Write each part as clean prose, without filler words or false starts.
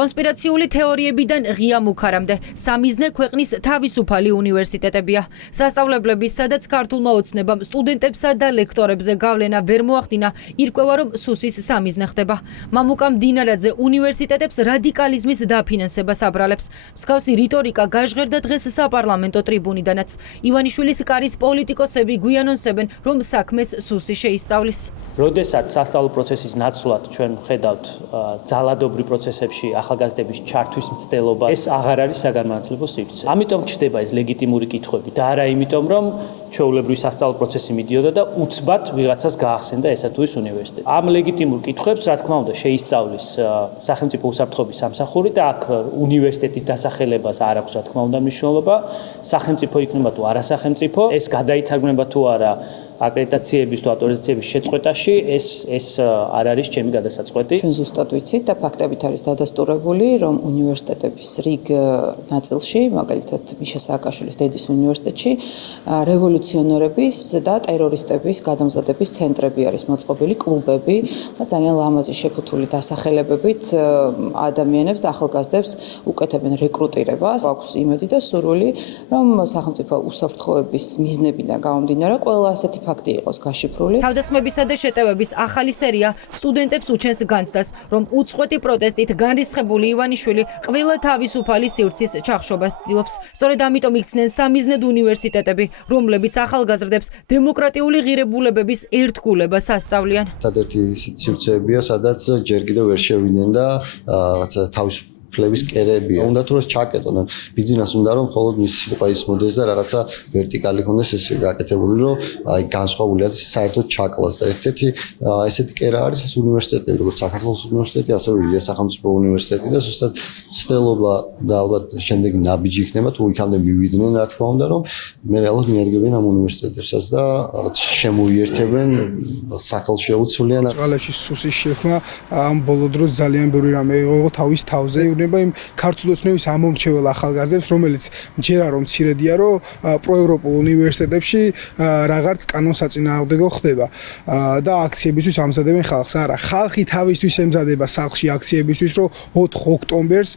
კონსპირაციული თეორიებიდან ღია მუქარამდე სამიზნე ქვეყნის თავისუფალი უნივერსიტეტებია. სასწავლებლების, სადაც ქართულმა ოცნებამ სტუდენტებსა და ლექტორებზე გავლენა ვერ მოახდინა, ირკვევა, რომ სუსის სამიზნე ხდება. მამუკა მდინარაძე უნივერსიტეტებს რადიკალიზმის დაფინანსებას აბრალებს. მსგავსი რიტორიკა გაჟღერდა დღეს საპარლამენტო ტრიბუნიდანაც. ივანიშვილის კარის პოლიტიკოსები გვიანონსებენ, რომ საქმეს სუსი შეისწავლის. როდესაც სასწავლო პროცესის ნაცვლად ჩვენ ხედავთ ძალადობრივ პროცესებში ახალგაზრდების ჩართვის მცდელობა, ეს აღარ არის საგანმანათლებლო სივრცე. ამიტომ ჩდება ეს ლეგიტიმური კითხვები და არა იმიტომ, რომ ჩვეულებრივი სასწავლო პროცესი მიდიოდა და უცბად ვიღაცას გაახსენდა ესა თუ ის უნივერსიტეტი. ამ ლეგიტიმურ კითხვებს, რა თქმა უნდა, შეისწავლის სახელმწიფო უსაფრთხოების სამსახური და აქ უნივერსიტეტის დასახელებას არ აქვს, რა თქმა უნდა, მნიშვნელობა. სახელმწიფო იქნება თუ არასახელმწიფო, ეს გადაითარგმნება თუ არა აკრედიტაციების თუ ავტორიზაციების შეწყვეტაში, ეს არ არის ჩემი გადასაწყვეტი. ჩვენ ზუსტად ვიცით და ფაქტებით არის დადასტურებული, რომ უნივერსიტეტების რიგ ნაწილში, მაგალითად მიშა სააკაშვილის დედის უნივერსიტეტში, რევოლუციონერების და ტერორისტების გადამზადების ცენტრები არის მოწყობილი, კლუბები და ძალიან ლამაზი შეფუთული დასახელებებით ადამიანებს და ახალგაზრდებს უკეთებენ რეკრუტირებას. აქვს იმედი და სურვილი, რომ სახელმწიფო უსაფრთხოების მიზნებიდან გამომდინარე, ყველა ასეთი ფაქტი იყოს გაშიფრული. თავდასხმებისა და შეტევების ახალი სერია სტუდენტებს უჩენს განცდას, რომ უწყვეტი პროტესტით განრისხებული ივანიშვილი ყველა თავისუფალი სივრცის ჩახშობას ცდილობს. სწორედ ამიტომ იქცნენ სამიზნედ უნივერსიტეტები, რომლებიც ახალგაზრდებს დემოკრატიული ღირებულებების ერთგულებას ასწავლიან. ერთადერთი სივრცეებია, სადაც ჯერ კიდევ ვერ შევიდნენ და რაღაცა თავისუფლების კერებია. უნდა თუ ეს ჩაკეტონ, ბიზნეს უნდა რომ მხოლოდ მის სიტყვა ისმოდეს და რაღაცა ვერტიკალი ჰქონდეს ეს გაკეთებული, რომ აი განსხვავებული აზრი საერთოდ ჩაკლას და ერთ-ერთი ესეთი კერა არის ეს უნივერსიტეტები, როგორც საქართველოს უნივერსიტეტი, ასევე ილია სახელმწიფო უნივერსიტეტი და ზუსტად ცდელობა და ალბათ შემდეგი ნაბიჯი იქნება თუ იქამდე მივიდნენ, რა თქმა უნდა, რომ მე ალბათ მიადგებიან ამ უნივერსიტეტებსაც და რაღაც შემოიერთებენ, სახელს შეუცვლიან. წყალებში სუსის შექმნა ამ ბოლო დროს ძალიან ბევრი რამე იყო თავის თავზე. იმ ქართულ ოცნების ამომრჩეველ ახალგაზრდებს, რომელიც მჯერა რომ მცირედია, რომ პროევროპულ უნივერსიტეტებში რაღაც კანონსაწინააღმდეგო ხდება და აქციებისთვის ამზადებენ ხალხს. არა, ხალხი თავისთვის ემზადება სახლში აქციებისთვის, რომ 4 ოქტომბერს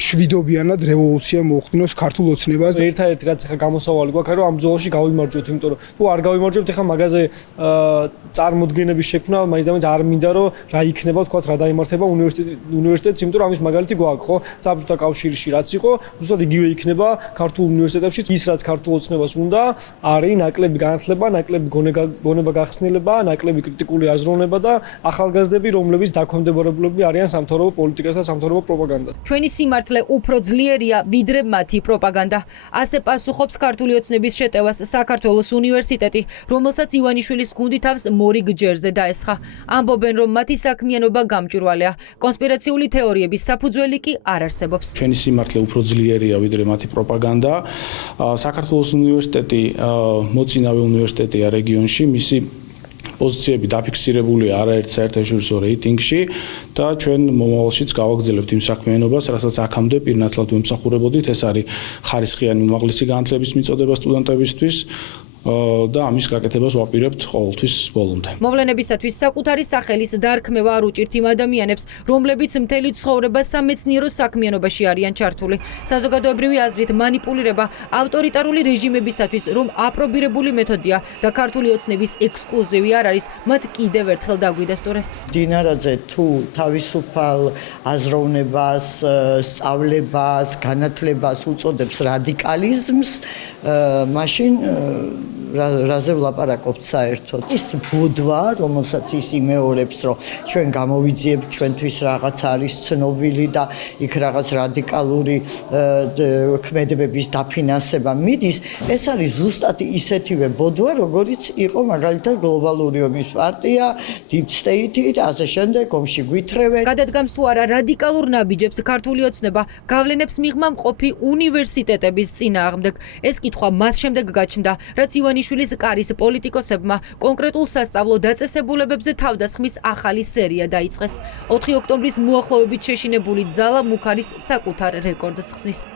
მშვიდობიანად რევოლუცია მოუხდინოს ქართულ ოცნებას. ერთადერთი რაც ახლა გამოსავალი გვაქვს, რომ ამ ბრძოლაში გავიმარჯვოთ, იმიტომ რომ თუ არ გავიმარჯვებთ, ახლა მაგაზე წარმოდგენების შექმნა მაინც და მაინც არ მინდა, რომ რა იქნება, თქვა რა დაიმართება უნივერსიტეტს, იმიტომ რომ ამის მაგალითი გვაქვს. საბჭოთა კავშირში რაც იყო, ზუსტად იგივე იქნება ქართულ უნივერსიტეტებში. ის რაც ქართულ ოცნებას უნდა, არის ნაკლები განათლება, ნაკლები გონება გახსნილება, ნაკლები კრიტიკული აზროვნება და ახალგაზრდები, რომლებიც დაქვემდებარებულები არიან სამთავრობო პოლიტიკას და სამთავრობო პროპაგანდას. ჩვენი სიმართლე უფრო ძლიერია, ვიდრე მათი პროპაგანდა. ასე პასუხობს ქართული ოცნების შეტევას საქართველოს უნივერსიტეტი, რომელსაც ივანიშვილის გუნდი თავს მორიგ ჯერზე დაესხა. ამბობენ, რომ მათი საქმიანობა გამჭვირვალეა. კონსპირაციული თეორიების საფუძველი კი არ არსებობს. ჩვენი სიმართლე უფრო ძლიერია ვიდრე მათი პროპაგანდა. საქართველოს უნივერსიტეტი მოწინავე უნივერსიტეტია რეგიონში, მისი პოზიციები დაფიქსირებულია არაერთ საერთაშორისო რეიტინგში და ჩვენ მომავალშიც გავაგრძელებთ იმ საქმიანობას, რასაც აქამდე პირნათლად ვემსახურებოდით. ეს არის ხარისხიანი უმაღლესი განათლების მიწოდება სტუდენტებისთვის. და ამის გაკეთებას ვაპირებთ ყოველთვის ბოლომდე. მოვლენებისათვის საკუთარი სახელის დარქმევა არ უჭირთ იმ ადამიანებს, რომლებიც მთელი ცხოვრება სამეცნიერო საქმიანობაში არიან ჩართული. საზოგადოებრივი აზრით მანიპულირება ავტორიტარული რეჟიმებისათვის, რომ აპრობირებული მეთოდია და ქართული ოცნების ექსკლუზივი არ არის, მათ კიდევ ერთხელ დაგვიდასტურეს. მდინარაძე თუ თავისუფალ აზროვნებას, სწავლებას, განათლებას უწოდებს რადიკალიზმს, მაშინ რაზე ვლაპარაკობთ საერთოდ. ის ბუდვა, რომელსაც ის იმეორებს, რომ ჩვენ გამოვიძიებთ ჩვენთვის რაღაც არის ცნობილი და იქ რაღაც რადიკალური ქმედებების დაფინანსება მიდის, ეს არის ზუსტად ისეთივე ბოდვა, როგორიც იყო მაგალითად გლობალური ომის პარტია, Deep State და ასე შემდეგ, ომში გვითრევენ. გადადგამს თუ არა რადიკალურ ნაბიჯებს ქართული ოცნება გავლენებს მიღმა მყოფი უნივერსიტეტების წინააღმდეგ. ეს კითხვა მას შემდეგ გაჩნდა, რაც ივანიშვილის კარის პოლიტიკოსებმა კონკრეტულ სასწავლო დაწესებულებებზე თავდასხმის ახალი სერია დაიწყეს. 4 ოქტომბრის მოახლოებით შეშინებული ძალა მუქარის საკუთარ რეკორდს ხსნის.